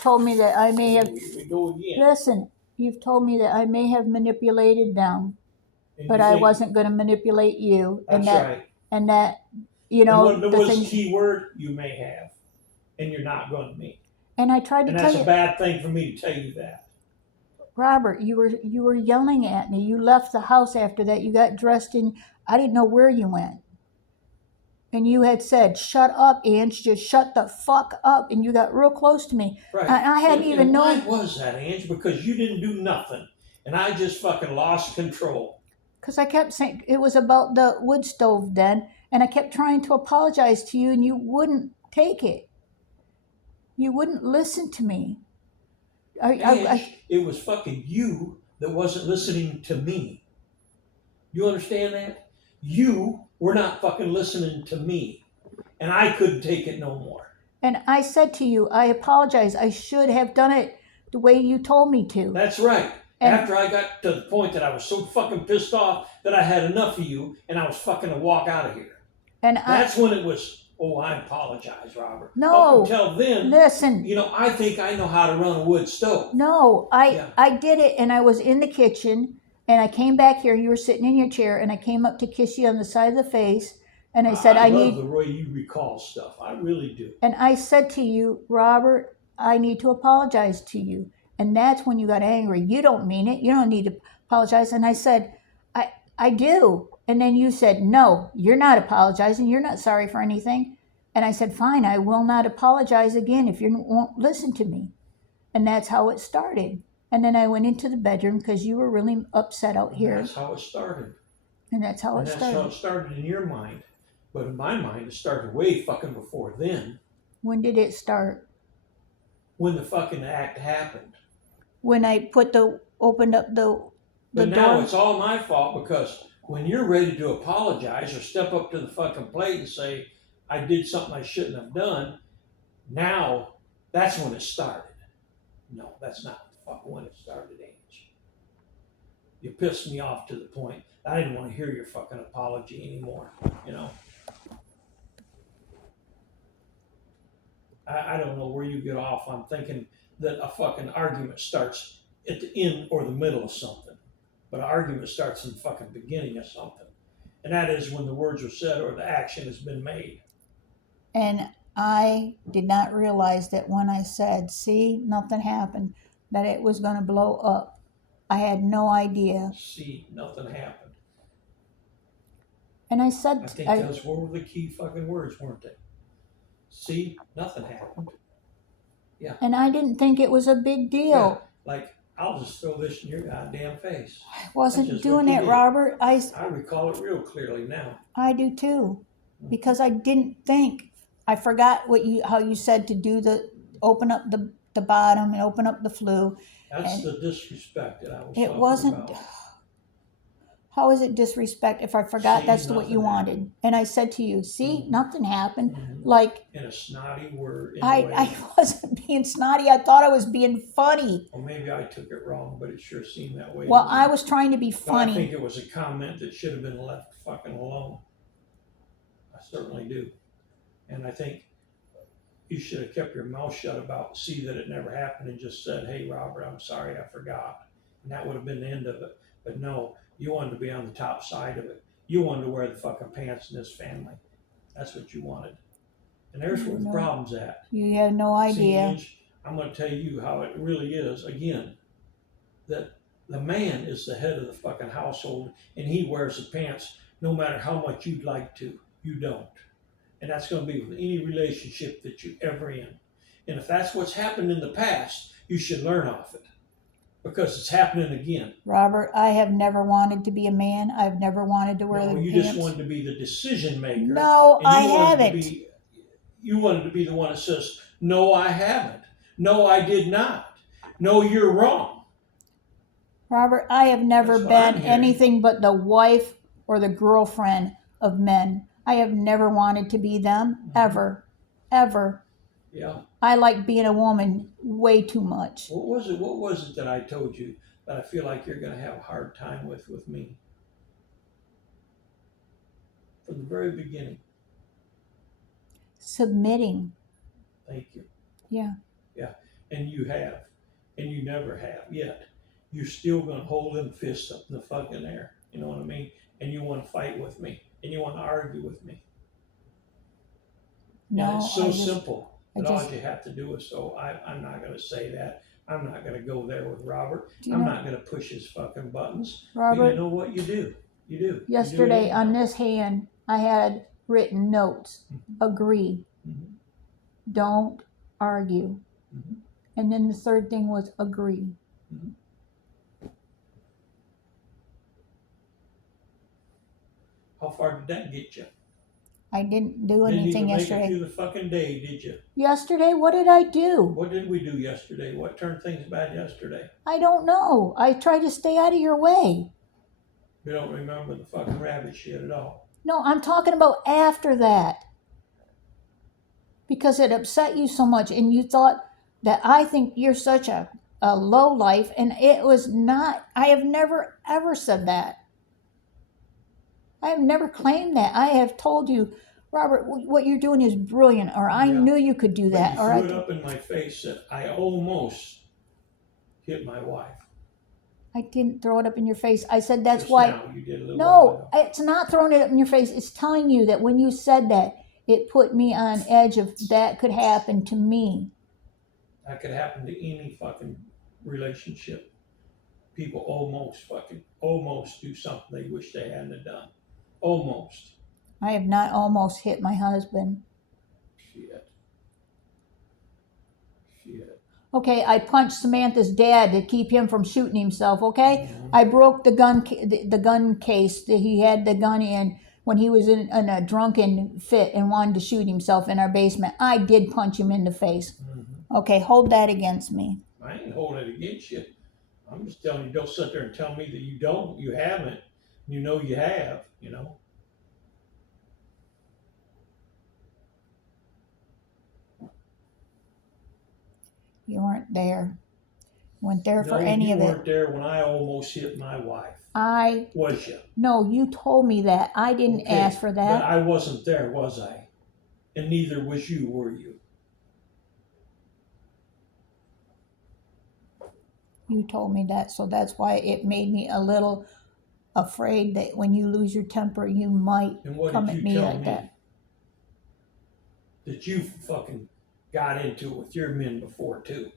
told me that I may have, Here we go again. listen, you've told me that I may have manipulated them, And but you I think, wasn't going to manipulate you. that's right. And that, you And know, what the was the things, key word? You may have. And you're not going to me. and I tried to And tell that's a you, bad thing for me to tell you that. Robert, you were yelling at me. You left the house after that. You got dressed and I didn't know where you went. And you had said, "Shut up, Ange, just shut the fuck up." And you got real close to me. Right. I hadn't even and known. why was that, Ange? Because you didn't do nothing. And I just fucking lost control. Because I kept saying it was about the wood stove then, and I kept trying to apologize to you, and you wouldn't take it. You wouldn't listen to me. Ange, it was fucking you that wasn't listening to me. You understand that? You were not fucking listening to me. And I couldn't take it no more. And I said to you, I apologize. I should have done it the way you told me to. That's right. And After I got to the point that I was so fucking pissed off that I had enough of you and I was fucking to walk out of here. and That's when it was, oh, I apologize, Robert. No. Up until then, Listen. you know, I think I know how to run a wood stove. No, I did it, and I was in the kitchen, and I came back here. You were sitting in your chair, and I came up to kiss you on the side of the face, and I said, I love need the way you recall stuff. I really do. And I said to you, Robert, I need to apologize to you. And that's when you got angry. You don't mean it. You don't need to apologize. And I said, I do. And then you said, no, you're not apologizing. You're not sorry for anything. And I said, fine, I will not apologize again if you won't listen to me. And that's how it started. And then I went into the bedroom because you were really upset out here. That's how it started. And that's how it That's started. how it started in your mind. But in my mind, it started way fucking before then. When did it start? When the fucking act happened. When I opened up the But door. now it's all my fault because when you're ready to apologize or step up to the fucking plate and say, I did something I shouldn't have done, now that's when it started. No, that's not when it started, Ange. You pissed me off to the point I didn't want to hear your fucking apology anymore, you know? I don't know where you get off on thinking that a fucking argument starts at the end or the middle of something. But an argument starts in the fucking beginning of something. And that is when the words are said or the action has been made. And I did not realize that when I said, see, nothing happened, that it was going to blow up. I had no idea. See, nothing happened. And I said, I think those were the key fucking words, weren't they? See, nothing happened. Yeah. And I didn't think it was a big deal. Yeah, like, I'll just throw this in your goddamn face. I wasn't doing it, Robert. I recall it real clearly now. I do too. Because I didn't think. I forgot how you said to do open up the bottom and open up the flue. That's the disrespect that I was It talking wasn't. about. How is it disrespect if I forgot See, that's what you wanted? Happened. And I said to you, see, nothing happened. Mm-hmm. Like, in a snotty word. I wasn't being snotty. I thought I was being funny. Well, maybe I took it wrong, but it sure seemed that way. Well, I was trying to be funny. But I think it was a comment that should have been left fucking alone. I certainly do. And I think you should have kept your mouth shut about see that it never happened and just said, hey, Robert, I'm sorry, I forgot. And that would have been the end of it. But no, you wanted to be on the top side of it. You wanted to wear the fucking pants in this family. That's what you wanted. And there's where the problem's at. You have no idea. See, I'm going to tell you how it really is, again, that the man is the head of the fucking household and he wears the pants no matter how much you'd like to. You don't. And that's going to be with any relationship that you're ever in. And if that's what's happened in the past, you should learn off it because it's happening again. Robert, I have never wanted to be a man. I've never wanted to wear the pants. You just wanted to be the decision maker. No, I haven't. You wanted to be the one that says, no, I haven't. No, I did not. No, you're wrong. Robert, I have never been anything but the wife or the girlfriend of men. I have never wanted to be them, ever, ever. Yeah. I like being a woman way too much. What was it that I told you that I feel like you're going to have a hard time with me? From the very beginning. Submitting. Thank you. Yeah. Yeah. and you have, and you never have yet, you're still gonna hold them fists up in the fucking air. You know what I mean? And you want to fight with me, and you want to argue with me. And No, it's so I just, simple I that all just, you have to do is so. I'm not gonna say that. I'm not gonna go there with Robert. do you I'm know, not gonna push his fucking buttons. But you Robert, know what? You do. You do. You do it yesterday on anyhow. this hand, I had written notes. Agree. Mhm. Don't argue. Mhm. And then the third thing was agree. Mhm. How far did that get you? I didn't do Didn't anything even make it yesterday. through the fucking day, did you? Yesterday, what did I do? What did we do yesterday? What turned things bad yesterday? I don't know. I tried to stay out of your way. We don't remember the fucking rabbit shit at all. No, I'm talking about after that. Because it upset you so much and you thought that I think you're such a low life, and it was not. I have never ever said that. I have never claimed that. I have told you, Robert, what you're doing is brilliant, or I Yeah. knew you could do But that, you or threw it up in my face that I almost hit my wife. I didn't throw it up in your face. I said that's Just why. now, you did a little while No, ago. it's not throwing it up in your face. It's telling you that when you said that, it put me on edge of that could happen to me. That could happen to any fucking relationship. People almost do something they wish they hadn't done. Almost. I have not almost hit my husband. Shit. Shit. Okay, I punched Samantha's dad to keep him from shooting himself. Okay, Mhm. I broke the gun case that he had the gun in when he was in a drunken fit and wanted to shoot himself in our basement. I did punch him in the face. Mhm. Okay, hold that against me. I ain't holding it against you. I'm just telling you, don't sit there and tell me that you don't. You haven't. You know you have, you know. You weren't there. Weren't there for No, any you of it. weren't there when I almost hit my wife. Was you? No, you told me that. I didn't Okay, ask for but that. I wasn't there, was I? And neither was you, were you? You told me that, so that's why it made me a little afraid that when you lose your temper, you might And what come did at you me tell like me? that. That you fucking got into it with your men before too.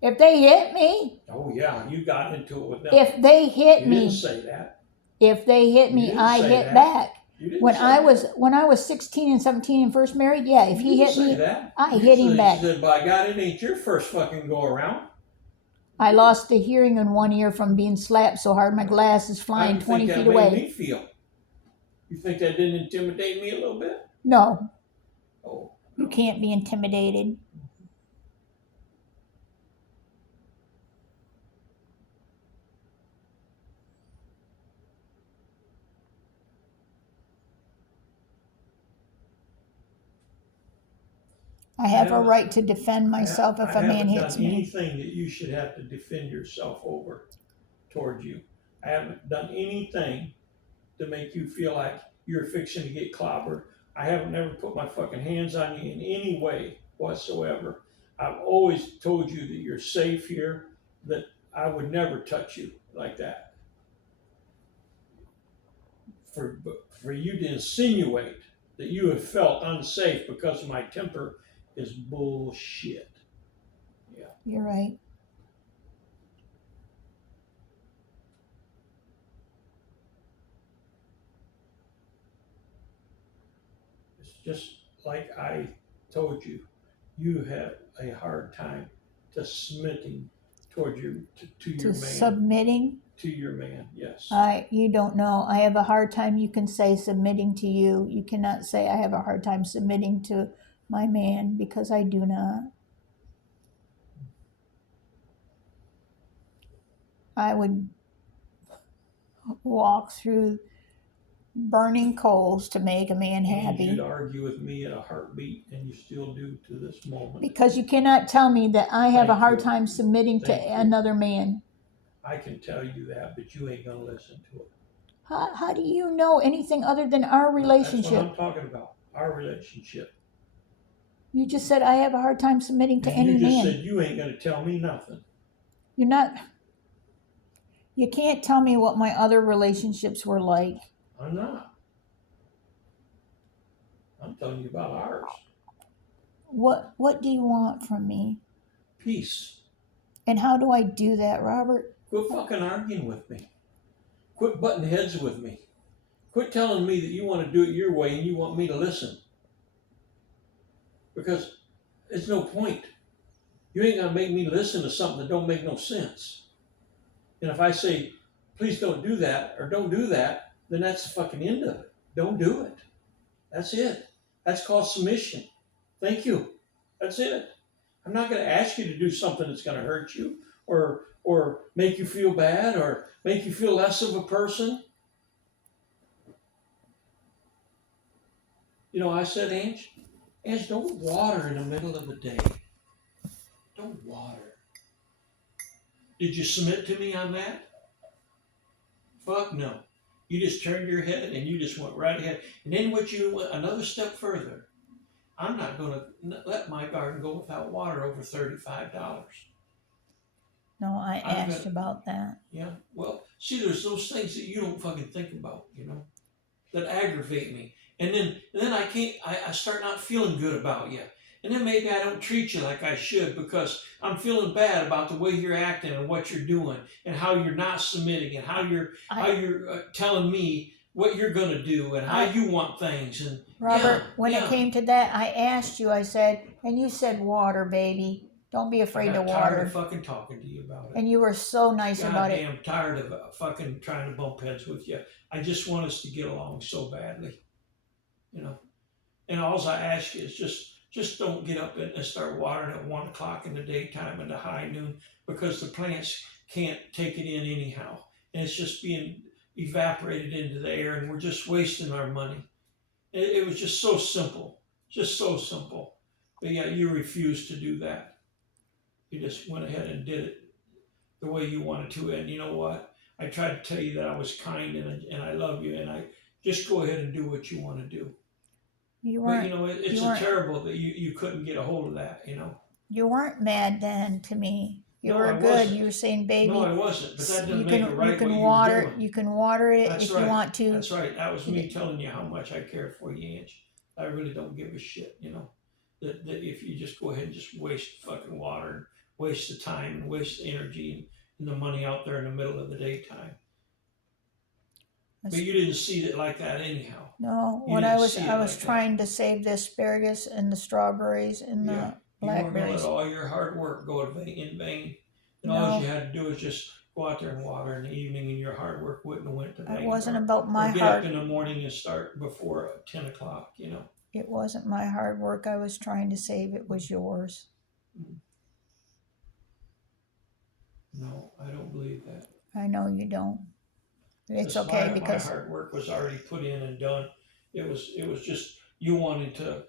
If they hit me, Oh yeah, you got into it with them. if they hit You didn't me, say that. if they hit You me, didn't I say hit that. back. You didn't When say I that. was 16 and 17 and first married, yeah, if You he didn't hit say me, that. I You hit him back. said, by God, it ain't your first fucking go around. I lost the hearing in one ear from being slapped so hard my glasses How do flying you 20 think feet that made away. me feel? You think that didn't intimidate me a little bit? No, Oh, you no. can't be intimidated. I have a right to defend myself if a man hits done me. anything that you should have to defend yourself over toward you. I haven't done anything to make you feel like you're fixing to get clobbered. I haven't ever put my fucking hands on you in any way whatsoever. I've always told you that you're safe here, that I would never touch you like that. For you to insinuate that you have felt unsafe because of my temper is bullshit. Yeah. You're right. It's just like I told you, you have a hard time to submitting toward your to your To man. submitting, To your man, yes. you don't know. I have a hard time. You can say submitting to you. You cannot say I have a hard time submitting to my man, because I do not. I would walk through burning coals to make a man And you'd happy. argue with me in a heartbeat, and you still do to this moment. Because you cannot tell me that I have a Thank hard you. time submitting Thank to you. another man. I can tell you that, but you ain't gonna listen to it. How do you know anything other than our That's what relationship? I'm talking about. Our relationship. You just said I have a hard time submitting to And any you just man. said you ain't gonna tell me nothing. You're not. You can't tell me what my other relationships were like. I'm not. I'm telling you about ours. What do you want from me? Peace. And how do I do that, Robert? Quit fucking arguing with me. Quit butting heads with me. Quit telling me that you want to do it your way and you want me to listen. Because it's no point. You ain't gonna make me listen to something that don't make no sense. And if I say, please don't do that or don't do that, then that's the fucking end of it. Don't do it. That's it. That's called submission. Thank you. That's it. I'm not going to ask you to do something that's going to hurt you or make you feel bad or make you feel less of a person. You know, I said, Ange, don't water in the middle of the day. Don't water. Did you submit to me on that? Fuck no. You just turned your head and you just went right ahead. And then what you went another step further. I'm not going to let my garden go without water over $35. No, I I'm asked gonna, about that. yeah. Well, see, there's those things that you don't fucking think about, that aggravate me. And then I start not feeling good about you. And then maybe I don't treat you like I should because I'm feeling bad about the way you're acting and what you're doing and how you're not submitting and how you're telling me what you're gonna do and how you want things and Robert, when it yeah. came to that, I asked you, I said, and you said water, baby. Don't be I afraid to got tired water. of fucking talking to you about it. And you were so nice about it. Goddamn tired of fucking trying to bump heads with you. I just want us to get along so badly, you know. And all I ask you is just don't get up and start watering at 1 o'clock in the daytime and the high noon because the plants can't take it in anyhow, and it's just being evaporated into the air, and we're just wasting our money. It was just so simple, just so simple, but yet you refused to do that. You just went ahead and did it the way you wanted to. And you know what? I tried to tell you that I was kind and I love you, and I just go ahead and do what you want to do. But it's terrible that you couldn't get a hold of that. You weren't mad then to me. You No, were I good. wasn't. You were saying, baby. No, I wasn't. But that doesn't you make can it right you can what water you were doing. you can water it That's if right. you want to. That's right. That was me telling you how much I care for you, Ange. I really don't give a shit. That if you just go ahead and just waste fucking water and waste the time and waste the energy and the money out there in the middle of the daytime. But you didn't see it like that anyhow. No, when I was trying to save the asparagus and the strawberries and the blackberries. You weren't gonna let all your hard work go in vain. And all you had to do is just go out there and water in the evening, and your hard work wouldn't have went to vain. It wasn't about my or get up in the morning and start before 10 o'clock. It wasn't my hard work I was trying to save. It was yours. No, I don't believe that. I know you don't. It's okay because my hard work was already put in and done. It was just you wanted to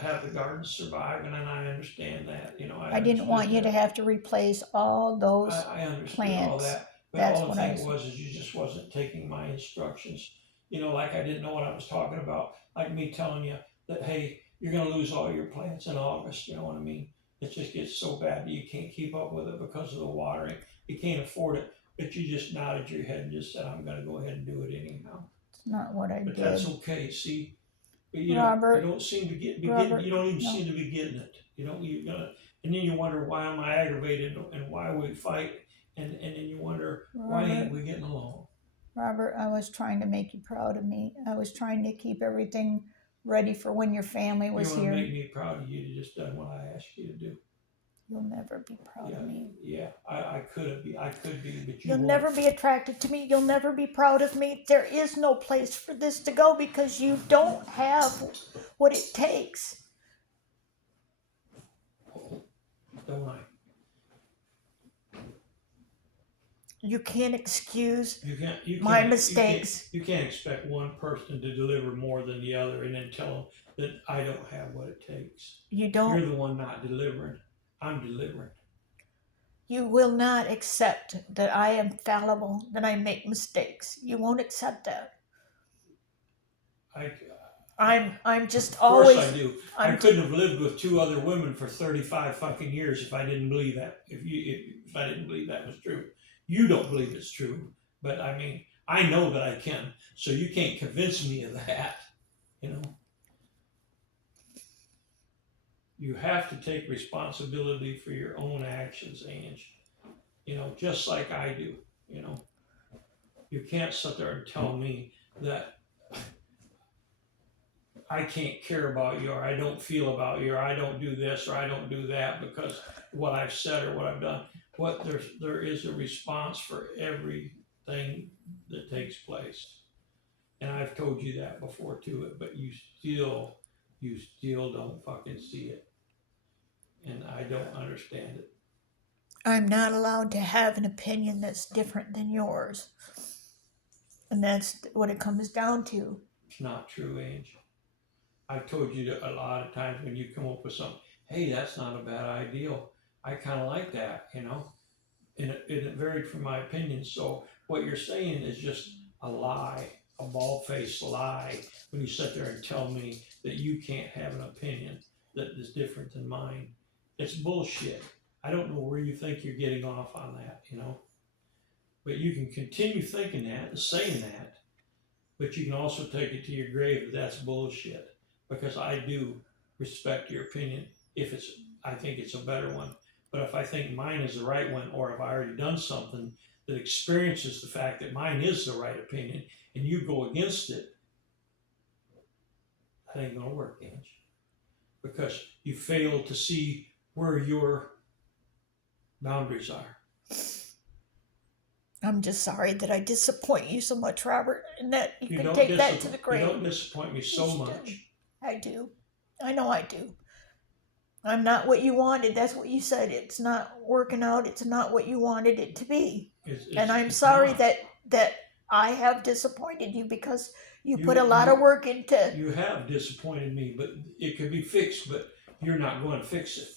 have the garden survive, and I understand that. I didn't want you to have to replace all those I understood plants. all that, but That's all the what thing was is you just wasn't taking my instructions. Like I didn't know what I was talking about. Like me telling you that, hey, you're gonna lose all your plants in August. You know what I mean? It just gets so bad that you can't keep up with it because of the watering. You can't afford it. But you just nodded your head and just said, I'm going to go ahead and do it anyhow. It's not what I did. But that's okay, see? But Robert, you don't seem to be Robert, getting, you don't even seem to be getting it. And then you wonder why am I aggravated and why we fight, and then you wonder why ain't we getting along. Robert, I was trying to make you proud of me. I was trying to keep everything ready for when your family was here. You want to make me proud of you. You just done what I asked you to do. You'll never be proud of me. Yeah, I could be, but you'll never be attracted to me. You'll never be proud of me. There is no place for this to go because you don't have what it takes. Don't I? You can't excuse my mistakes. You can't expect one person to deliver more than the other and then tell them that I don't have what it takes. You don't. You're the one not delivering. I'm delivering. You will not accept that I am fallible, that I make mistakes. You won't accept that. I'm just Of course always. I do. I I'm couldn't have lived with 2 other women for 35 fucking years if I didn't believe that. If I didn't believe that was true. You don't believe it's true, but I mean, I know that I can. So you can't convince me of that. You know, you have to take responsibility for your own actions, Ange. You know, just like I do. You know, you can't sit there and tell me that I can't care about you, or I don't feel about you, or I don't do this, or I don't do that because what I've said or what I've done. There is a response for everything that takes place, and I've told you that before too. But you still don't fucking see it, and I don't understand it. I'm not allowed to have an opinion that's different than yours, and that's what it comes down to. It's not true, Ange. I've told you that a lot of times when you come up with something, hey, that's not a bad idea. I kind of like that, you know. And it varied from my opinion. So what you're saying is just a lie, a bald-faced lie when you sit there and tell me that you can't have an opinion that is different than mine. It's bullshit. I don't know where you think you're getting off on that, you know. But you can continue thinking that and saying that, but you can also take it to your grave that that's bullshit. Because I do respect your opinion if it's, I think it's a better one. But if I think mine is the right one, or if I already done something that experiences the fact that mine is the right opinion, and you go against it, that ain't gonna work, Ange. Because you fail to see where your boundaries are. I'm just sorry that I disappoint you so much, Robert, and that you You can don't take that to the you grave. don't disappoint me so Yes, you do. much. I do. I know I do. I'm not what you wanted. That's what you said. It's not working out. It's not what you wanted it to be. And I'm It's sorry not. that I have disappointed you because you put You a lot of work into. you have disappointed me, but it could be fixed, but you're not going to fix it.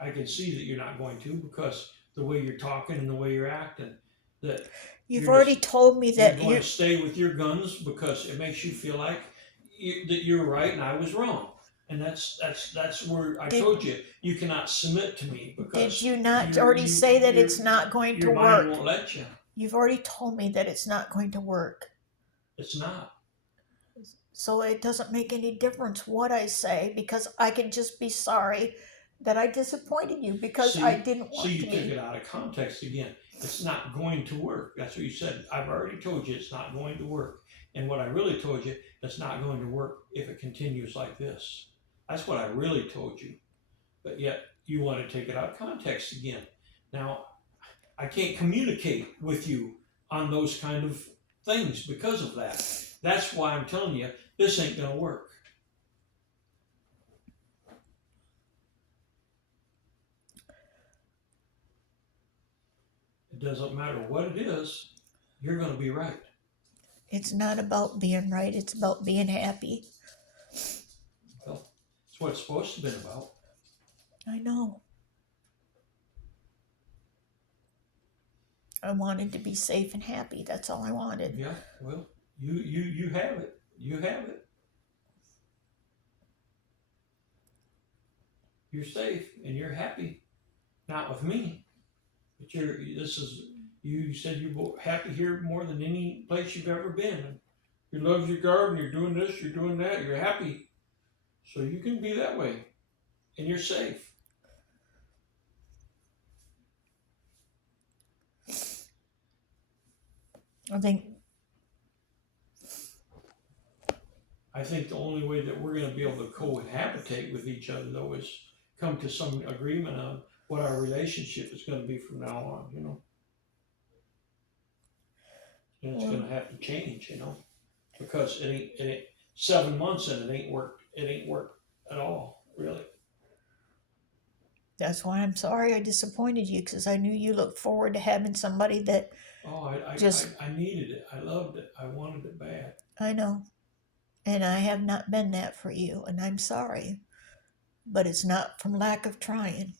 I can see that you're not going to because the way you're talking and the way you're acting, that You've you're already just told me you're that going to stay with your guns because it makes you feel like that you're right and I was wrong. And that's where I did told you you cannot submit to me did because you not already say that it's not going to your mind work? won't let you. You've already told me that it's not going to work. It's not. So it doesn't make any difference what I say because I can just be sorry that I disappointed you because I didn't See, want you to took be. it out of context again. It's not going to work. That's what you said. I've already told you it's not going to work. And what I really told you, it's not going to work if it continues like this. That's what I really told you. But yet you want to take it out of context again. Now, I can't communicate with you on those kind of things because of that. That's why I'm telling you this ain't going to work. It doesn't matter what it is, you're going to be right. It's not about being right, it's about being happy. Well, it's what it's supposed to be about. I know. I wanted to be safe and happy. That's all I wanted. Yeah, well, you have it. You have it. You're safe and you're happy. Not with me, but you're. This is. You said you're happy here more than any place you've ever been. You love your garden. You're doing this. You're doing that. You're happy, so you can be that way, and you're safe. I think I think the only way that we're going to be able to cohabitate with each other, though, is come to some agreement on what our relationship is going to be from now on. You know, and it's going to have to change. You know. Because it ain't 7 months and it ain't worked at all, really. that's why I'm sorry I disappointed you because I knew you looked forward to having somebody that Oh, just, I needed it. I loved it. I wanted it bad. I know. And I have not been that for you, and I'm sorry. But it's not from lack of trying.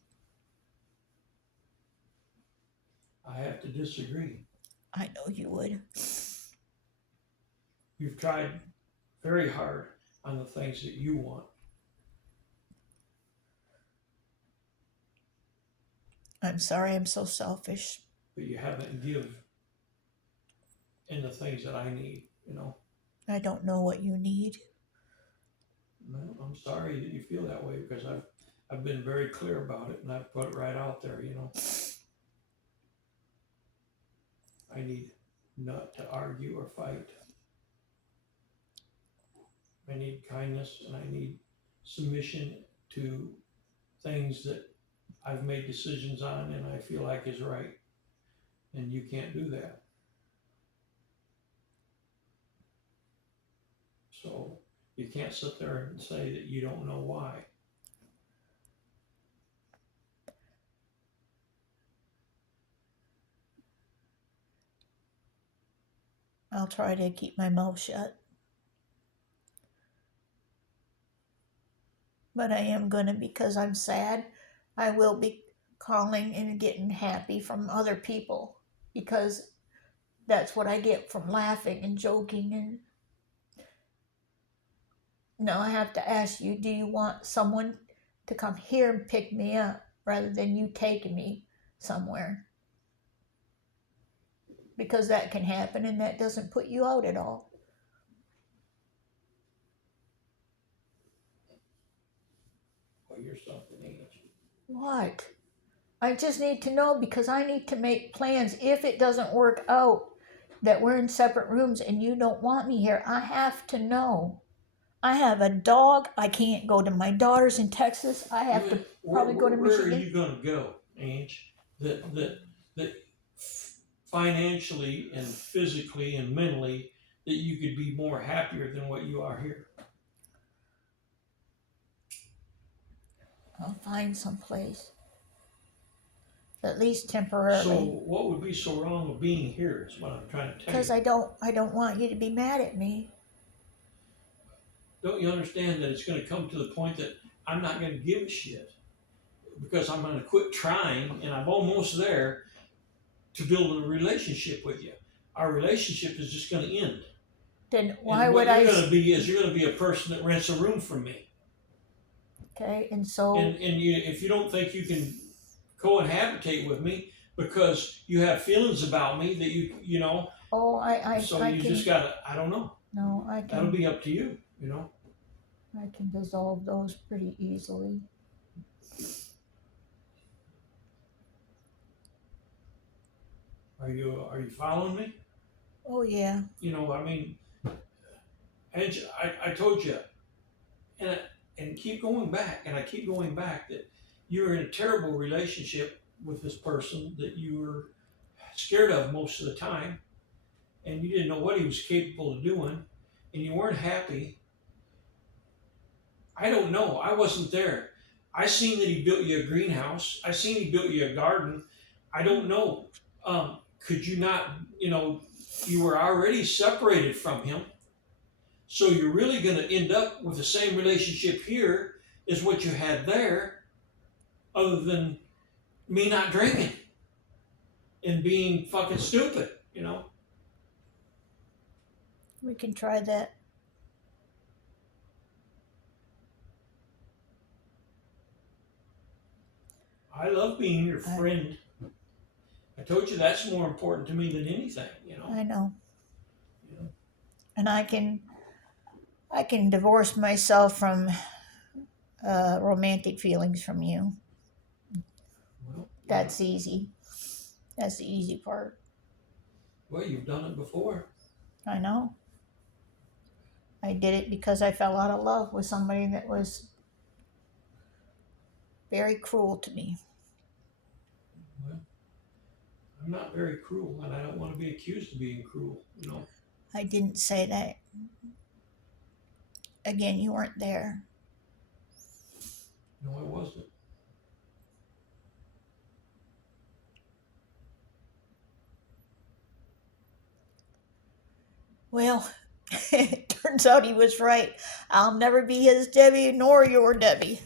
I have to disagree. I know you would. You've tried very hard on the things that you want, I'm sorry I'm so selfish. but you haven't give in the things that I need, you know. I don't know what you need. Well, I'm sorry that you feel that way because I've been very clear about it and I've put it right out there, you know. I need not to argue or fight. I need kindness and I need submission to things that I've made decisions on and I feel like is right. And you can't do that. So you can't sit there and say that you don't know why. I'll try to keep my mouth shut. But I am gonna, because I'm sad, I will be calling and getting happy from other people, because that's what I get from laughing and joking. And now I have to ask you, do you want someone to come here and pick me up rather than you taking me somewhere? Because that can happen and that doesn't put you out at all. Well, you're something, ain't you? What? I just need to know, because I need to make plans. If it doesn't work out, that we're in separate rooms and you don't want me here, I have to know. I have a dog. I can't go to my daughter's in Texas. I have to probably go to Where are Michigan. you going to go, Ange? That financially and physically and mentally that you could be more happier than what you are here. I'll find some place, at least temporarily. So what would be so wrong with being here is what I'm trying to tell you. Because I don't want you to be mad at me. Don't you understand that it's going to come to the point that I'm not going to give a shit because I'm going to quit trying, and I'm almost there to build a relationship with you. Our relationship is just going to end. Then why and would what I? you're going to be is you're going to be a person that rents a room from me. Okay, and so. And you, if you don't think you can cohabitate with me because you have feelings about me that you know. Oh, So I you can, just gotta. I don't know. No, I can. That'll be up to you. You know. I can dissolve those pretty easily. Are you following me? Oh yeah. You know, I mean, I told you, and keep going back, and I keep going back that you were in a terrible relationship with this person that you were scared of most of the time, and you didn't know what he was capable of doing, and you weren't happy. I don't know. I wasn't there. I seen that he built you a greenhouse. I seen he built you a garden. I don't know. Could you not? You know, you were already separated from him. So you're really going to end up with the same relationship here as what you had there, other than me not drinking and being fucking stupid, you know? We can try that. I love being your friend. I told you that's more important to me than anything, you know? I know. Yeah. And I can divorce myself from romantic feelings from you. Well, That's easy. That's the easy part. Well, you've done it before. I know. I did it because I fell out of love with somebody that was very cruel to me. Well, I'm not very cruel, and I don't want to be accused of being cruel, you know? I didn't say that. Again, you weren't there. No, I wasn't. Well, it turns out he was right. I'll never be his Debbie nor your Debbie.